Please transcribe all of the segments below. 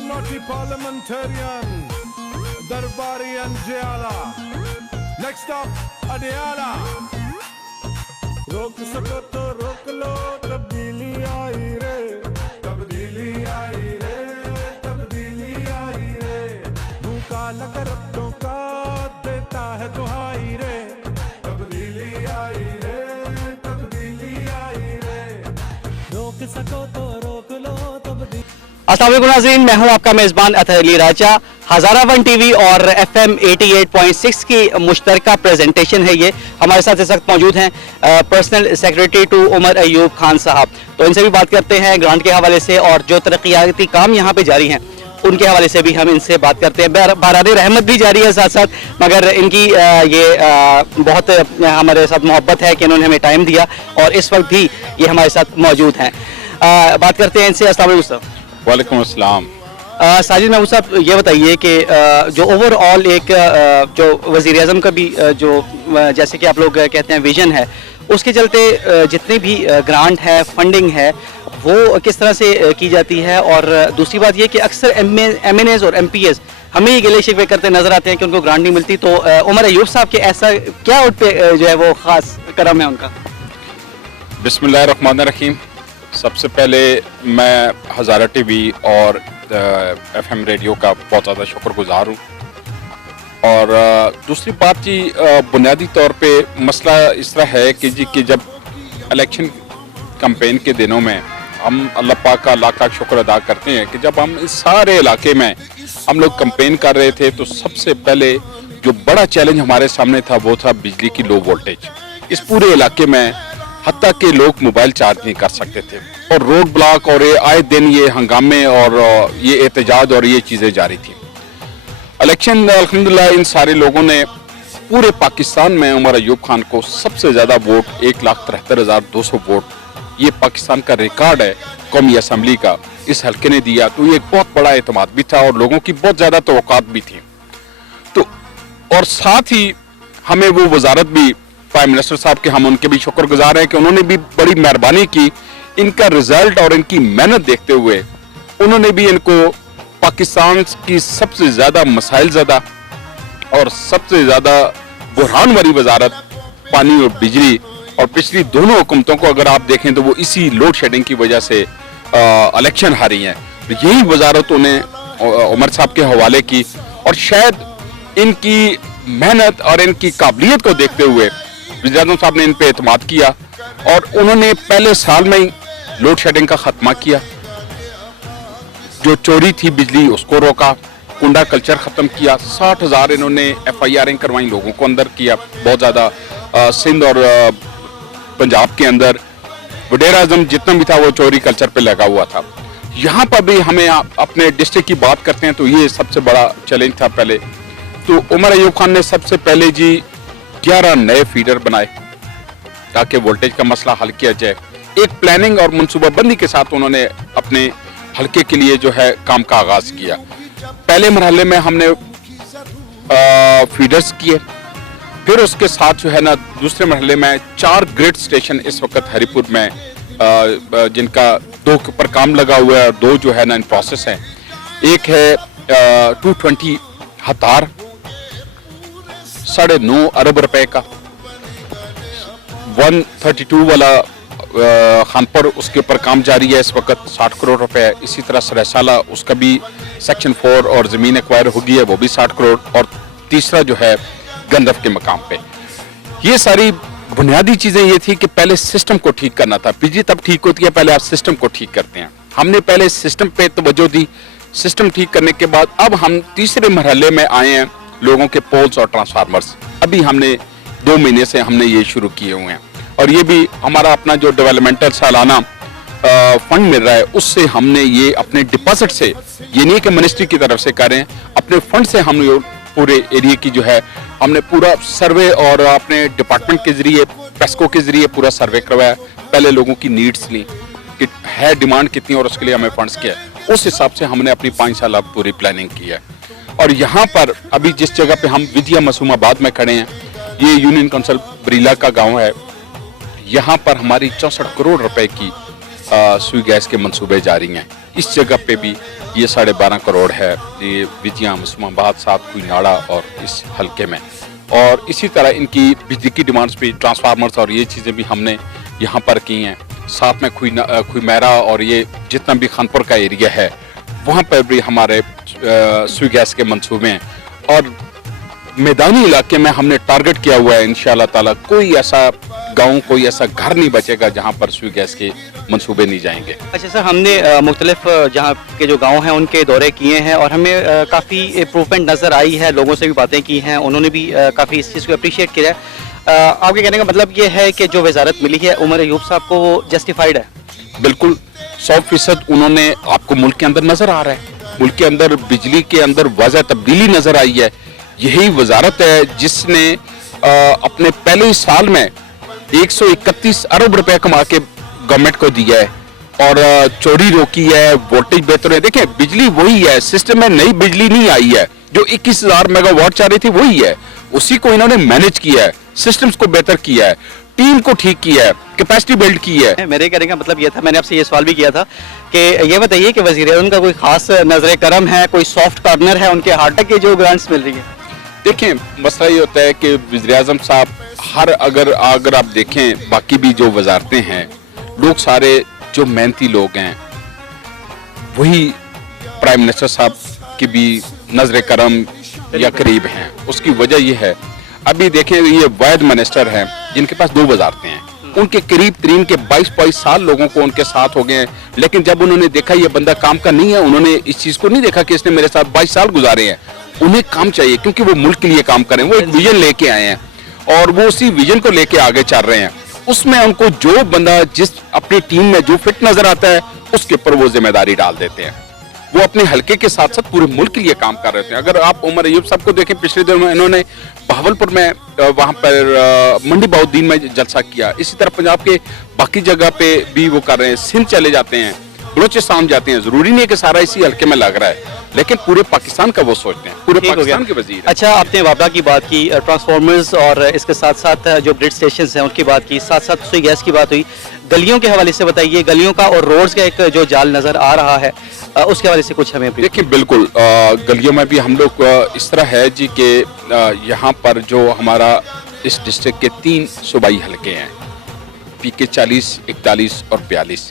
naughty parliamentarian Darbari and Jayala. Next up, Adiala. रोक सको तो रोक लो तब्दीली आई रे तब्दीली आई रे तब्दीली आई रे भूखा लगर अपनों का देता है दुहाई रे तब्दीली आई रे तब्दीली आई रे रोक सको तो रोक लो तब्दीली। अस्सलाम वालेकुम नाज़रीन, मैं हूं आपका मेज़बान अतहर अली राजा। हज़ारा वन टीवी और FM 88.6 की मुश्तरका प्रेजेंटेशन है ये। हमारे साथ इस वक्त मौजूद हैं personal secretary to Umar Ayub Khan साहब। तो इनसे भी बात करते हैं ग्रांट के हवाले से और जो तरक्याती काम यहाँ पे जारी हैं उनके हवाले से भी हम इनसे बात करते हैं। बारात रहमत भी जारी है साथ साथ, मगर इनकी बहुत हमारे साथ मोहब्बत है कि इन्होंने हमें टाइम दिया और इस वक्त भी ये हमारे साथ मौजूद हैं। बात करते हैं इनसे। अस्सलाम वालेकुम सर। वालेकुम अस्सलाम। साजिद महबूब साहब, ये बताइए कि जो ओवरऑल एक जो वज़ीर आज़म का भी जो जैसे कि आप लोग कहते हैं विजन है, उसके चलते जितनी भी ग्रांट है, फंडिंग है, वो किस तरह से की जाती है। और दूसरी बात ये कि अक्सर MNAs और MPs हमें ये गिले शिकवे करते नज़र आते हैं कि उनको ग्रांट नहीं मिलती। तो उमर अयूब साहब के ऐसा क्या उन पे जो है वो ख़ास करम है उनका? बिस्मिल्लाहिर्रहमानिर्रहीम। सबसे पहले मैं हज़ारा टीवी और FM रेडियो का बहुत ज़्यादा शुक्रगुजार हूँ। और दूसरी बात जी, बुनियादी तौर पे मसला इस तरह है कि जब इलेक्शन कैंपेन के दिनों में हम अल्लाह पाक का लाख लाख शुक्र अदा करते हैं कि जब हम इस सारे इलाके में हम लोग कैंपेन कर रहे थे तो सबसे पहले जो बड़ा चैलेंज हमारे सामने था वो था बिजली की लो वोल्टेज। इस पूरे इलाके में हत्ता के लोग मोबाइल चार्ज नहीं कर सकते थे और रोड ब्लॉक और आए दिन ये हंगामे और ये एहतजाज और ये चीज़ें जारी थी। इलेक्शन अल्हम्दुलिल्लाह इन सारे लोगों ने पूरे पाकिस्तान में उमर अयूब खान को सबसे ज़्यादा वोट 1,73,200 वोट, ये पाकिस्तान का रिकॉर्ड है कौमी असम्बली का, इस हल्के ने दिया। तो ये एक बहुत बड़ा एतमाद भी था और लोगों की बहुत ज़्यादा तवक्कात भी थी। तो और साथ ही हमें वो वजारत भी प्राइम मिनिस्टर साहब के हम उनके भी शुक्रगुजार हैं कि उन्होंने भी बड़ी मेहरबानी की। इनका रिजल्ट और इनकी मेहनत देखते हुए उन्होंने भी इनको पाकिस्तान की सबसे ज़्यादा मसाइल ज़्यादा और सबसे ज़्यादा बुरहान वाली वजारत पानी और बिजली, और पिछली दोनों हुकूमतों को अगर आप देखें तो वो इसी लोड शेडिंग की वजह से इलेक्शन हारी हैं। तो यही वजारत उन्हें उमर साहब के हवाले की और शायद इनकी मेहनत और इनकी काबिलियत को देखते हुए वज़ीर आज़म साहब ने इन पे एतमाद किया और उन्होंने पहले साल में ही लोड शेडिंग का खात्मा किया। जो चोरी थी बिजली उसको रोका, कुंडा कल्चर ख़त्म किया, 60,000 इन्होंने FIR करवाई, लोगों को अंदर किया बहुत ज़्यादा। सिंध और पंजाब के अंदर वडेर आज़म जितना भी था वो चोरी कल्चर पे लगा हुआ था। यहाँ पर भी हमें अपने डिस्ट्रिक्ट की बात करते हैं तो ये सबसे बड़ा चैलेंज था पहले। तो उमर अयूब खान ने सबसे पहले जी 11 नए फीडर बनाए ताकि वोल्टेज का मसला हल किया जाए। एक प्लानिंग और मनसूबाबंदी के साथ उन्होंने अपने हल्के के लिए जो है काम का आगाज किया। पहले मरहले में हमने फीडर्स किए, फिर उसके साथ जो है ना दूसरे मरहले में 4 ग्रिड स्टेशन इस वक्त हरीपुर में जिनका 2 के ऊपर काम लगा हुआ है और 2 जो है ना इन प्रोसेस हैं। एक है 220 हतार 9.5 अरब रुपए का, 132 वाला खानपुर उसके ऊपर काम जारी है इस वक्त 60 करोड़ रुपए है। इसी तरह सरसाला उसका भी सेक्शन 4 और ज़मीन एक्वायर हो गई है, वो भी 60 करोड़। और तीसरा जो है गंदफ के मकाम पे। ये सारी बुनियादी चीज़ें ये थी कि पहले सिस्टम को ठीक करना था। बिजली तब ठीक होती है पहले आप सिस्टम को ठीक करते हैं। हमने पहले सिस्टम पे तवज्जो दी। सिस्टम ठीक करने के बाद अब हम तीसरे मरहले में आए हैं, लोगों के पोल्स और ट्रांसफार्मर्स। अभी हमने 2 महीने से हमने ये शुरू किए हुए हैं और ये भी हमारा अपना जो डेवलपमेंटल सालाना फंड मिल रहा है उससे हमने ये अपने डिपॉजिट से, ये नहीं कि मिनिस्ट्री की तरफ से करें, अपने फंड से हम पूरे एरिया की जो है हमने पूरा सर्वे और अपने डिपार्टमेंट के जरिए पेस्को के जरिए पूरा सर्वे करवाया। पहले लोगों की नीड्स ली कि है डिमांड कितनी और उसके लिए हमें फंड्स किया, उस हिसाब से हमने अपनी 5 साल अब पूरी प्लानिंग की है। और यहाँ पर अभी जिस जगह पे हम विद्या मासूमाबाद में खड़े हैं, ये यूनियन काउंसिल बरीला का गांव है। यहाँ पर हमारी 64 करोड़ रुपए की सुई गैस के मंसूबे जारी हैं। इस जगह पे भी ये 12.5 करोड़ है, ये विजिया उस्मानाबाद साथ कोई नाड़ा और इस हलके में। और इसी तरह इनकी बिजली की डिमांड्स पे ट्रांसफार्मर्स और ये चीज़ें भी हमने यहाँ पर की हैं। साथ में खुईमेरा और ये जितना भी खानपुर का एरिया है वहाँ पर भी हमारे सुई गैस के मंसूबे हैं। और मैदानी इलाके में हमने टारगेट किया हुआ है इंशाल्लाह ताला कोई ऐसा गांव, कोई ऐसा घर नहीं बचेगा जहां पर सुई गैस के मंसूबे नहीं जाएंगे। अच्छा सर, हमने मुख्तलिफ जहाँ के जो गांव हैं उनके दौरे किए हैं और हमें काफ़ी इम्प्रूवमेंट नज़र आई है, लोगों से भी बातें की हैं, उन्होंने भी काफ़ी इस चीज़ को अप्रिशिएट किया है। आपके कहने का मतलब ये है कि जो वजारत मिली है उमर अयूब साहब को वो जस्टिफाइड है? बिल्कुल 100% उन्होंने आपको मुल्क के अंदर नजर आ रहा है, मुल्क के अंदर बिजली के अंदर वाज़ह तब्दीली नजर आई है। यही वजारत है जिसने अपने पहले ही साल में 131 अरब रुपए कमा के गवर्नमेंट को दिया है और चोरी रोकी है, वोल्टेज बेहतर है। देखिए बिजली वही है, सिस्टम में नई बिजली नहीं आई है, जो 21,000 मेगावाट चाह रही थी वही है, उसी को इन्होंने मैनेज किया है, सिस्टम्स को बेहतर किया है, टीम को ठीक किया है, कैपेसिटी बिल्ड की है। मेरे कहने का मतलब ये था, मैंने आपसे ये सवाल भी किया था कि ये बताइए कि वज़ीर-ए-आज़म का कोई खास नजर करम है, कोई सॉफ्ट कॉर्नर है उनके हार्ट तक के जो ग्रांट्स मिल रही है? देखें मसला ये होता है कि वज़ीर-ए-आज़म साहब अगर आप देखें बाकी भी जो वजारतें हैं, लोग सारे जो मेहनती लोग हैं वही प्राइम मिनिस्टर साहब की भी नजर करम या करीब हैं। उसकी वजह ये है, अभी देखें ये वाहिद मिनिस्टर हैं जिनके पास 2 वजारतें हैं, उनके करीब तरीन के 22 साल लोगों को उनके साथ हो गए हैं, लेकिन जब उन्होंने देखा ये बंदा काम का नहीं है, उन्होंने इस चीज को नहीं देखा कि इसने मेरे साथ 22 साल गुजारे हैं। उन्हें काम चाहिए क्योंकि वो मुल्क के लिए काम करें, वो एक विजन लेके आए हैं और वो उसी विजन को लेके आगे चल रहे हैं। उसमें उनको जो बंदा जिस अपनी टीम में जो फिट नजर आता है उसके ऊपर वो जिम्मेदारी डाल देते हैं। वो अपने हलके के साथ साथ पूरे मुल्क के लिए काम कर रहे थे। अगर आप उमर अयूब साहब को देखें, पिछले दिनों में इन्होंने बहावलपुर में वहां पर मंडी बहाउद्दीन में जलसा किया, इसी तरह पंजाब के बाकी जगह पे भी वो कर रहे हैं, सिंध चले जाते हैं, बलोचिस्तान जाते हैं। जरूरी नहीं है कि सारा इसी हल्के में लग रहा है, लेकिन पूरे पाकिस्तान का वो सोचते हैं, पूरे पाकिस्तान के वजीर। अच्छा, आपने वापडा की बात की, ट्रांसफार्मर्स और इसके साथ साथ जो ग्रिड स्टेशन हैं उनकी बात की, साथ साथ सुई गैस की बात हुई। गलियों के हवाले से बताइए, गलियों का और रोड्स का एक जो जाल नजर आ रहा है उसके हवाले से कुछ हमें। देखिए बिल्कुल गलियों में भी हम लोग इस तरह है जी कि यहाँ पर जो हमारा इस डिस्ट्रिक्ट के 3 सूबाई हलके हैं, पीके 40, 41 और 42।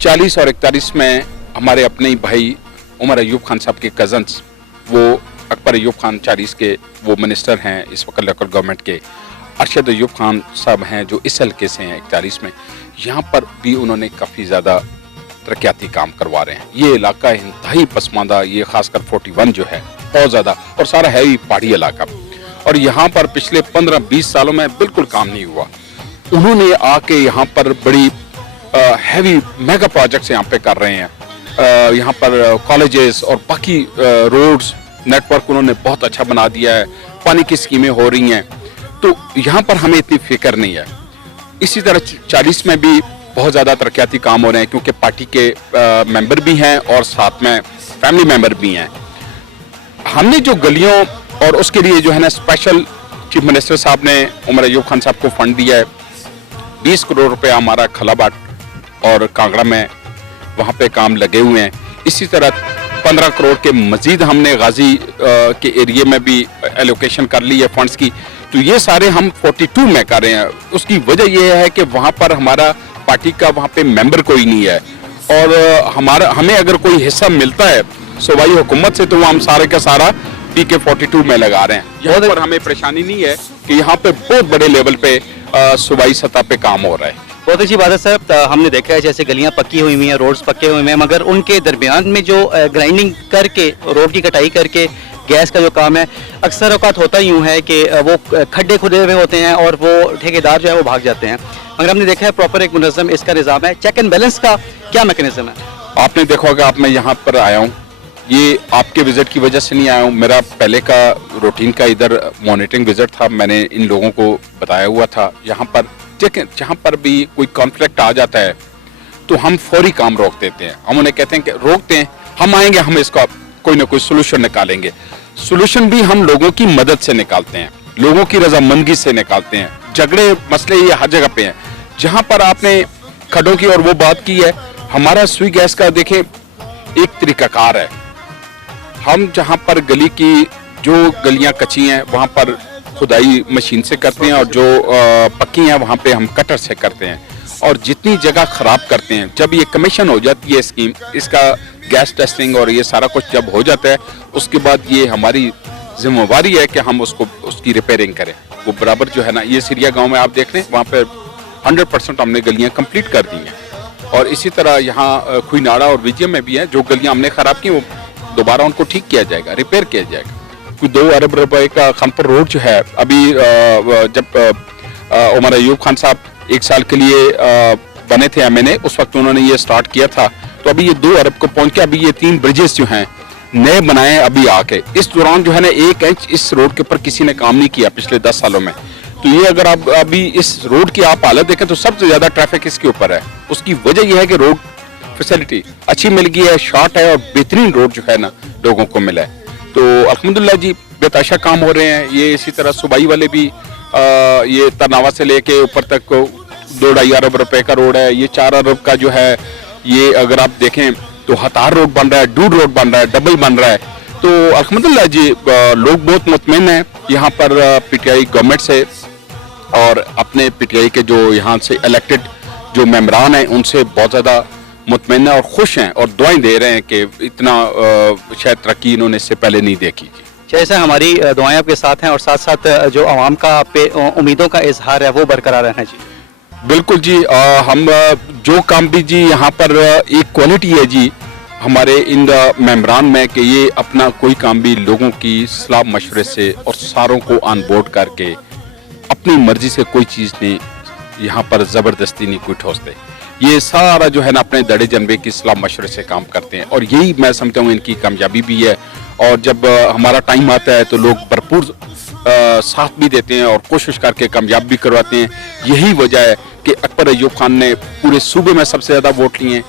40 और 41 में हमारे अपने ही भाई उमर अयूब खान साहब के कजन्स, वो अकबर अयूब खान 40 के वो मिनिस्टर हैं इस वक्त लोकल गवर्नमेंट के, अरशद अयूब खान साहब हैं जो इस हल्के से हैं 41 में। यहाँ पर भी उन्होंने काफ़ी ज़्यादा तरक्याती काम करवा रहे हैं। ये इलाका इंतहाई पसमानदा, ये खासकर 41 जो है बहुत ज़्यादा, और सारा है ही पहाड़ी इलाका, और यहाँ पर पिछले 15-20 सालों में बिल्कुल काम नहीं हुआ। उन्होंने आके यहाँ पर बड़ी हैवी मेगा प्रोजेक्ट्स यहाँ पे कर रहे हैं। यहाँ पर कॉलेजेस और बाकी रोड्स नेटवर्क उन्होंने बहुत अच्छा बना दिया है, पानी की स्कीमें हो रही हैं, तो यहाँ पर हमें इतनी फिक्र नहीं है। इसी तरह 40 में भी बहुत ज़्यादा तरक्याती काम हो रहे हैं क्योंकि पार्टी के मेंबर भी हैं और साथ में फैमिली मेंबर भी हैं। हमने जो गलियों और उसके लिए जो है ना स्पेशल चीफ मिनिस्टर साहब ने उमर अयूब खान साहब को फंड दिया है, 20 करोड़ रुपया हमारा खलाबाट और कांगड़ा में वहाँ पे काम लगे हुए हैं। इसी तरह 15 करोड़ के मजीद हमने गाजी के एरिया में भी एलोकेशन कर ली है फंड्स की। तो ये सारे हम 42 में कर रहे हैं। उसकी वजह यह है कि वहाँ पर हमारा पार्टी का वहाँ पे मेंबर कोई नहीं है, और हमें अगर कोई हिस्सा मिलता है सूबाई हुकूमत से तो वो हम सारे का सारा पीके 42 में लगा रहे हैं। यहाँ पर हमें परेशानी नहीं है कि यहाँ पे बहुत बड़े लेवल पे सूबाई सतह पे काम हो रहा है। बहुत अच्छी बात है सर। हमने देखा है जैसे गलियां पक्की हुई हुई हैं, रोड्स पक्के हुए हैं, मगर उनके दरमियान में जो ग्राइंडिंग करके रोड की कटाई करके गैस का जो काम है, अक्सर औकात होता यूँ है कि वो खड्डे खुदे हुए होते हैं और वो ठेकेदार जो है वो भाग जाते हैं, मगर हमने देखा है प्रॉपर एक मुनज़्ज़म इसका निज़ाम है। चेक एंड बैलेंस का क्या मैकेनिज्म है? आपने देखा होगा, आप मैं यहाँ पर आया हूँ, ये आपके विजिट की वजह से नहीं आया हूँ, मेरा पहले का रूटीन का इधर मॉनिटरिंग विजिट था, मैंने इन लोगों को बताया हुआ था। यहाँ पर देखें, जहाँ पर भी कोई कॉन्फ्लिक्ट आ जाता है तो हम फौरी काम रोक देते हैं। हम उन्हें कहते हैं कि रोकते हैं, हम आएंगे, हम इसका कोई ना कोई सोल्यूशन निकालेंगे। सोल्यूशन भी हम लोगों की मदद से निकालते हैं, लोगों की रजामंदगी से निकालते हैं। झगड़े मसले ये हर जगह पे हैं। जहाँ पर आपने खड्डों की और वो बात की है, हमारा सुई गैस का देखें एक तरीकाकार है। हम जहाँ पर गली की जो गलियाँ कच्ची हैं वहाँ पर खुदाई मशीन से करते हैं, और जो पक्की हैं वहाँ पे हम कटर से करते हैं। और जितनी जगह ख़राब करते हैं, जब ये कमीशन हो जाती है स्कीम, इसका गैस टेस्टिंग और ये सारा कुछ जब हो जाता है, उसके बाद ये हमारी जिम्मेवारी है कि हम उसकी रिपेयरिंग करें। वो बराबर जो है ना, ये सिरिया गांव में आप देख रहे हैं, वहाँ पे 100% हमने गलियाँ कंप्लीट कर दी हैं। और इसी तरह यहाँ खुईनाड़ा और विजय में भी है, जो गलियाँ हमने ख़राब की वो दोबारा उनको ठीक किया जाएगा, रिपेयर किया जाएगा। कोई 2 अरब रुपए का खानपुर रोड जो है, अभी जब उमर अयूब खान साहब 1 साल के लिए बने थे MNA, उस वक्त उन्होंने ये स्टार्ट किया था, तो अभी ये 2 अरब को पहुंच के अभी ये 3 ब्रिजेस जो हैं नए बनाए अभी आके। इस दौरान जो है ना 1 इंच इस रोड के ऊपर किसी ने काम नहीं किया पिछले 10 सालों में। तो ये अगर आप अभी इस रोड की आप हालत देखें तो सबसे ज्यादा ट्रैफिक इसके ऊपर है। उसकी वजह यह है कि रोड फैसिलिटी अच्छी मिल गई है, शॉर्ट है, और बेहतरीन रोड जो है ना लोगों को मिला है। तो अल्हम्दुलिल्लाह जी बेताशा काम हो रहे हैं। ये इसी तरह सुबाई वाले भी ये तरनावा से लेके ऊपर तक 2-2.5 अरब रुपए का रोड है। ये 4 अरब का जो है, ये अगर आप देखें तो हतार रोड बन रहा है, डूड रोड बन रहा है, डबल बन रहा है। तो अल्हम्दुलिल्लाह जी लोग बहुत मुतमईन हैं यहाँ पर PTI गवर्नमेंट से, और अपने PTI के जो यहाँ से इलेक्टेड जो मेंबरान हैं उनसे बहुत ज़्यादा मुतमईन और खुश हैं, और दुआएं दे रहे हैं कि इतना शायद तरक्की इन्होंने इससे पहले नहीं देखी। जैसे हमारी दुआएं आपके साथ हैं, और साथ साथ जो आवाम का पे उम्मीदों का इजहार है वो बरकरार रहना चाहिए। बिल्कुल जी, हम जो काम भी जी यहाँ पर एक क्वालिटी है जी हमारे इन मेंबरान में कि ये अपना कोई काम भी लोगों की सलाह मशवरे से और सारों को ऑन बोर्ड करके अपनी मर्जी से कोई चीज़ नहीं, यहाँ पर ज़बरदस्ती नहीं कोई ठोसते। ये सारा जो है ना अपने दड़े जनबे की सलाह मशवरे से काम करते हैं, और यही मैं समझता हूँ इनकी कामयाबी भी है। और जब हमारा टाइम आता है तो लोग भरपूर साथ भी देते हैं और कोशिश करके कामयाब भी करवाते हैं। यही वजह है कि अकबर अयूब खान ने पूरे सूबे में सबसे ज़्यादा वोट लिए हैं,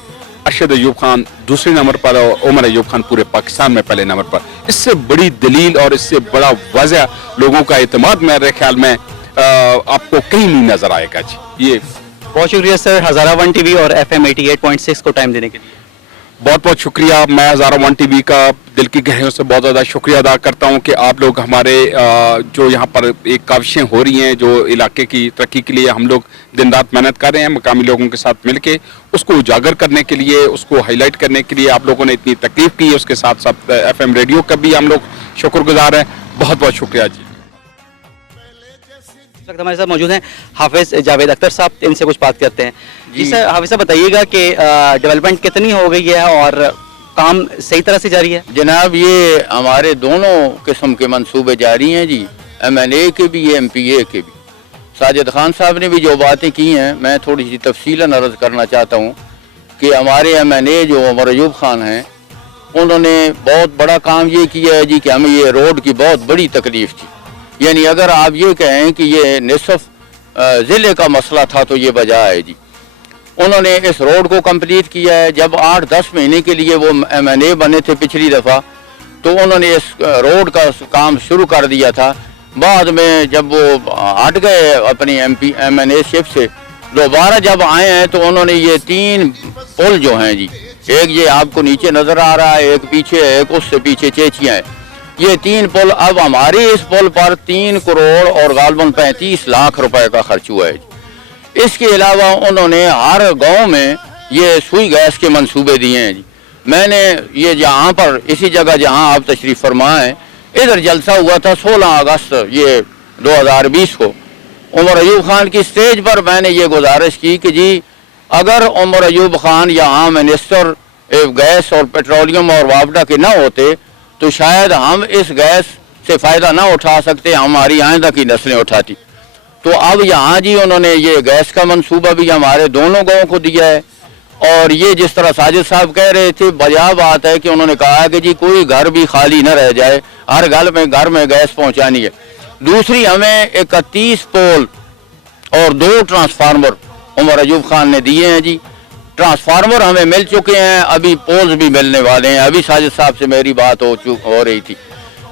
अरशद अयूब खान दूसरे नंबर पर, और उमर अयूब खान पूरे पाकिस्तान में पहले नंबर पर। इससे बड़ी दलील और इससे बड़ा वजह लोगों का एतमाद मेरे ख्याल में आपको कहीं नहीं नजर आएगा जी। ये बहुत शुक्रिया सर, हज़ारा 1 TV और FM 88.6 को टाइम देने के लिए। बहुत बहुत शुक्रिया। मैं हज़ारा 1 TV का दिल की गहराइयों से बहुत ज़्यादा शुक्रिया अदा करता हूँ कि आप लोग हमारे जो यहाँ पर एक काविशें हो रही हैं, जो इलाके की तरक्की के लिए हम लोग दिन रात मेहनत कर रहे हैं, मकामी लोगों के साथ मिल के उसको उजागर करने के लिए, उसको हाईलाइट करने के लिए आप लोगों ने इतनी तकलीफ की है। उसके साथ साथ FM रेडियो का भी हम लोग शुक्रगुजार हैं। बहुत बहुत शुक्रिया जी। हमारे साथ मौजूद हैं हाफिज जावेद अख्तर साहब, इनसे कुछ बात करते हैं। जी सर, हाफिज साहब बताइएगा कि डेवलपमेंट कितनी हो गई है और काम सही तरह से जारी है? जनाब, ये हमारे दोनों किस्म के मंसूबे जारी हैं जी, MNA के भी, MPA के भी। साजिद खान साहब ने भी जो बातें की हैं, मैं थोड़ी सी तफसीलन अर्ज करना चाहता हूँ कि हमारे MNA जो उमर अयूब खान हैं, उन्होंने बहुत बड़ा काम ये किया है जी कि हमें ये रोड की बहुत बड़ी तकलीफ थी। यानी अगर आप ये कहें कि ये निसफ ज़िले का मसला था तो ये वजह है जी। उन्होंने इस रोड को कंप्लीट किया है। जब 8-10 महीने के लिए वो MNA बने थे पिछली दफ़ा, तो उन्होंने इस रोड का काम शुरू कर दिया था। बाद में जब वो हट गए अपनी MNA शिप से, दोबारा जब आए हैं तो उन्होंने ये 3 पुल जो हैं जी, एक ये आपको नीचे नज़र आ रहा है, एक पीछे है, एक उससे पीछे चेचियाँ हैं, ये 3 पुल, अब हमारे इस पुल पर 3 करोड़ और गालबन 35 लाख रुपए का खर्च हुआ है। इसके अलावा उन्होंने हर गांव में ये सुई गैस के मंसूबे दिए हैं जी। मैंने ये जहाँ पर इसी जगह जहाँ आप तशरीफ़ फरमा हैं, इधर जलसा हुआ था 16 अगस्त ये 2020 को। उमर अयूब खान की स्टेज पर मैंने ये गुजारिश की कि जी अगर उमर अयूब खान यहाँ मिनिस्टर गैस और पेट्रोलियम और वापडा के ना होते तो शायद हम इस गैस से फ़ायदा ना उठा सकते, हमारी आइंदा की नस्लें उठाती। तो अब यहाँ जी उन्होंने ये गैस का मंसूबा भी हमारे दोनों गाँव को दिया है। और ये जिस तरह साजिद साहब कह रहे थे, बजा बात है कि उन्होंने कहा कि जी कोई घर भी खाली न रह जाए, हर घर में गैस पहुँचानी है। दूसरी, हमें 31 पोल और 2 ट्रांसफार्मर उमर अयूब खान ने दिए हैं जी। ट्रांसफार्मर हमें मिल चुके हैं, अभी पोल्स भी मिलने वाले हैं। अभी साजिद साहब से मेरी बात हो रही थी।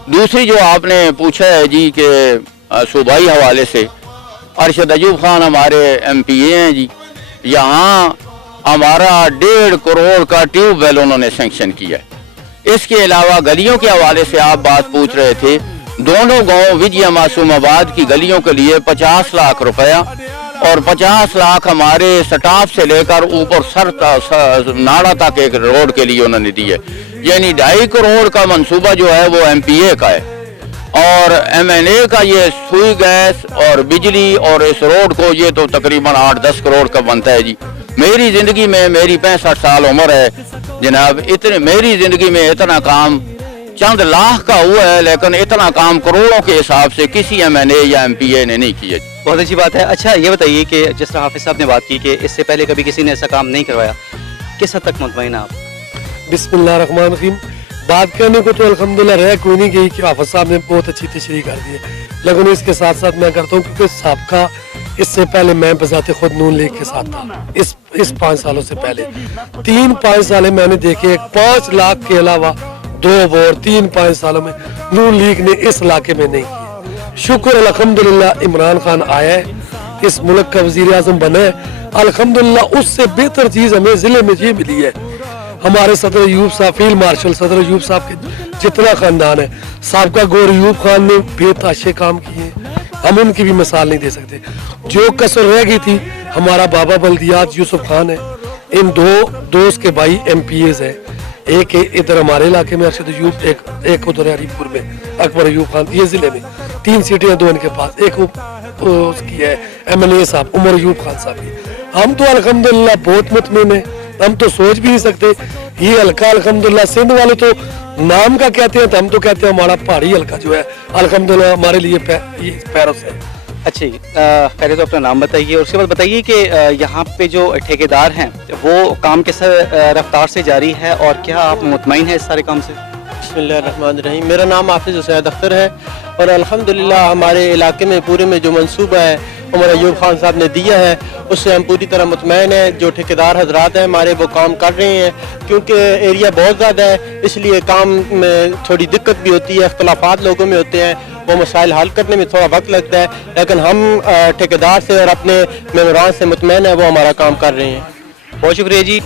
दूसरी जो आपने पूछा है जी कि सूबाई हवाले से, अरशद अयूब खान हमारे MPA हैं जी। यहाँ हमारा 1.5 करोड़ का ट्यूबवेल उन्होंने सैंक्शन किया है। इसके अलावा गलियों के हवाले से आप बात पूछ रहे थे, दोनों गांव विजय मासूमाबाद की गलियों के लिए 50 लाख रुपया और 50 लाख हमारे स्टाफ से लेकर ऊपर सर नाड़ा तक एक रोड के लिए उन्होंने दी है। यानी 2.5 करोड़ का मंसूबा जो है वो MPA का है और MNA का ये सुई गैस और बिजली और इस रोड को ये तो तकरीबन 8-10 करोड़ का बनता है जी। मेरी ज़िंदगी में, मेरी 65 साल उम्र है जनाब, इतने मेरी ज़िंदगी में इतना काम चंद लाख का हुआ है, लेकिन इतना काम करोड़ों के हिसाब से किसी MNA या MPA ने नहीं किया। बहुत अच्छी बात है। अच्छा ये बताइए कि जिस तरह हाफिज साहब ने बात की कि इससे पहले कभी किसी ने ऐसा काम नहीं करवाया, किस हद तक मुतमईन आप? बिस्मिल्लाहिर्रहमानिर्रहीम। बात करने को तो अल्हम्दुलिल्लाह रह कोई नहीं गई कि हाफिज साहब ने बहुत अच्छी तशरीह कर दी है, लेकिन इसके साथ साथ मैं करता हूँ क्योंकि सबका इससे पहले मैं बजाते खुद नून लीग के साथ था। इस 5 सालों से पहले 3-5 साल मैंने देखे 5 लाख के अलावा 2 वोट 3-5 सालों में नून लीग ने इस इलाके में नहीं किए। शुक्र अल्हम्दुलिल्लाह इमरान खान आया है, इस मुल्क का वजीर आज़म बना है, अल्हम्दुलिल्लाह उससे बेहतर चीज़ हमें ज़िले में ये मिली है। हमारे सदर अयूब साहब, फील्ड मार्शल सदर अयूब साहब के जितना खानदान है, साबका गौर अयूब खान ने बेतहाशे काम किए, हम उनकी भी मिसाल नहीं दे सकते। जो कसर रह गई थी, हमारा बाबा बल्दियात यूसुफ खान है, इन दो दोस्त के भाई MPAs हैं, एक इधर हमारे इलाके में अरशद अयूब, एक उधर हरीपुर में अकबर अयूब खान, ये जिले में 3 सीटें हैं 2 इनके पास, एक उसकी है MNA साहब उमर अयूब खान साहब की। हम तो अल्हम्दुलिल्लाह बहुत मुतमईन है, हम तो सोच भी नहीं सकते ये हल्का अल्हम्दुलिल्लाह, सिंध वाले तो नाम का कहते हैं तो हम तो कहते हैं हमारा पहाड़ी हल्का जो है अल्हम्दुलिल्लाह हमारे लिए पैरोस है। अच्छी पहले तो अपना नाम बताइए और उसके बाद बताइए कि यहाँ पे जो ठेकेदार हैं वो काम किस रफ्तार से जारी है और क्या आप मुतमईन हैं इस सारे काम से? बिस्मिल्लाहिर्रहमानिर्रहीम। मेरा नाम हाफिज हुसैन अख्तर है और अल्हम्दुलिल्लाह हमारे इलाके में पूरे में जो मंसूबा है उमर अयूब खान साहब ने दिया है उससे हम पूरी तरह मुतमईन हैं। जो ठेकेदार हजरात हैं हमारे वो काम कर रहे हैं, क्योंकि एरिया बहुत ज़्यादा है इसलिए काम में थोड़ी दिक्कत भी होती है, इख्तलाफात लोगों में होते हैं, वो मसाइल हल करने में थोड़ा वक्त लगता है, लेकिन हम ठेकेदार से और अपने मेम्बरान से मुतमईन है, वो हमारा काम कर रहे हैं। बहुत शुक्रिया जी।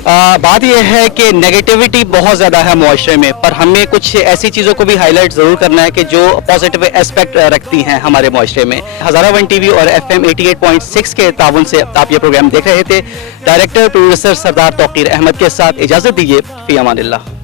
बात यह है कि नेगेटिविटी बहुत ज़्यादा है मुआशरे में, पर हमें कुछ ऐसी चीज़ों को भी हाईलाइट ज़रूर करना है कि जो पॉजिटिव एस्पेक्ट रखती हैं हमारे मुआशरे में। हज़ारा वन TV और FM 88.6 के ताउन से आप ये प्रोग्राम देख रहे थे। डायरेक्टर प्रोड्यूसर सरदार तौकीर अहमद के साथ इजाज़त दीजिए। फ़ी अमानिल्लाह।